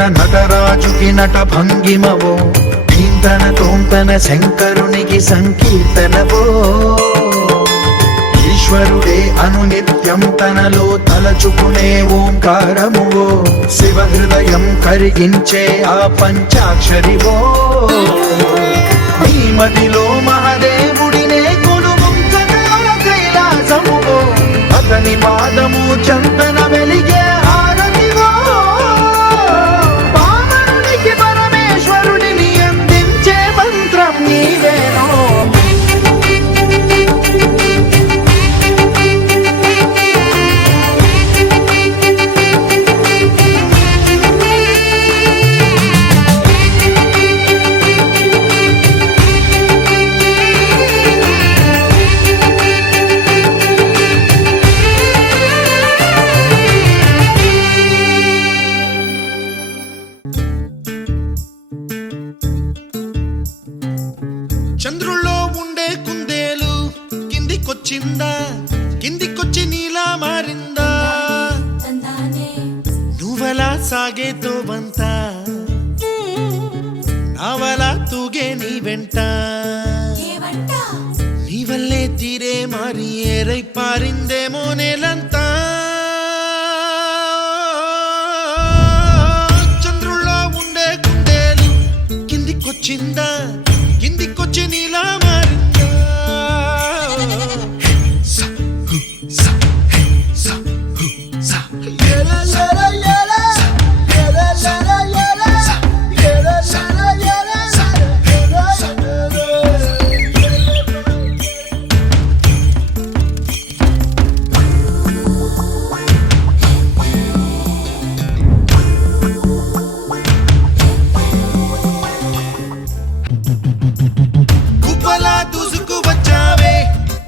తన నటరాజుకి నట భంగిమవో, ధీంతన తోంతన శంకరునికి సంకీర్తనవో. ఈశ్వరుడే అనునిత్యం తనలో తలచుకునే ఓంకారమువో, శివ హృదయం కరిగించే ఆ పంచాక్షరివో. నీ మదిలో మహాదేవుడినే కొలువుంచగల కైలాసమువో, అతని పాదము చందన వెలిగే హారతివో. పావనునికి పరమేశ్వరుడిని అందించే మంత్రం నీవేనో. చంద్రుల్లో ఉండే కుందేలు కిందికొచ్చిందా, కిందికొచ్చి నీలా మారిందా. నువ్వలా సాగేతో బంత, నావలా తూగే నీ వెంట. నీ వల్లే తీరే మారి ఏరై పారిందేమో నేలంతా. చంద్రుల్లో ఉండే కుందేలు కిందికొచ్చిందా, కిందికొచ్చి నీలా మారిందా. గుబ్బలా దూసుకు వచ్చావే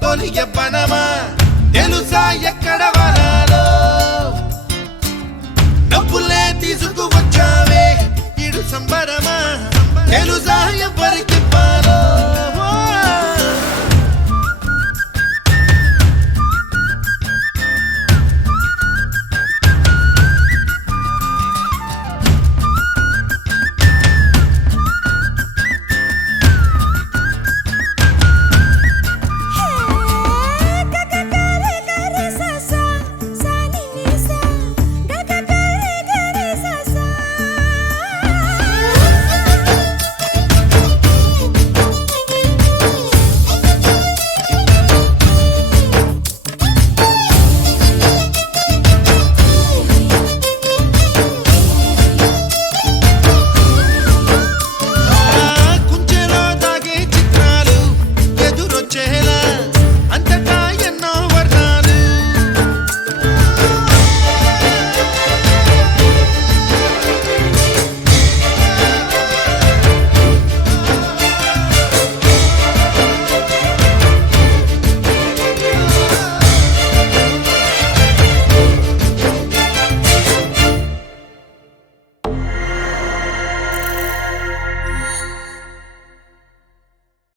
తొలి ఎవ్వనమా, తెలుసా ఎక్కడ వనాలో. డబ్బులే తీసుకు వచ్చావే ఇడు సంబరమా, తెలుసా ఎవ్వర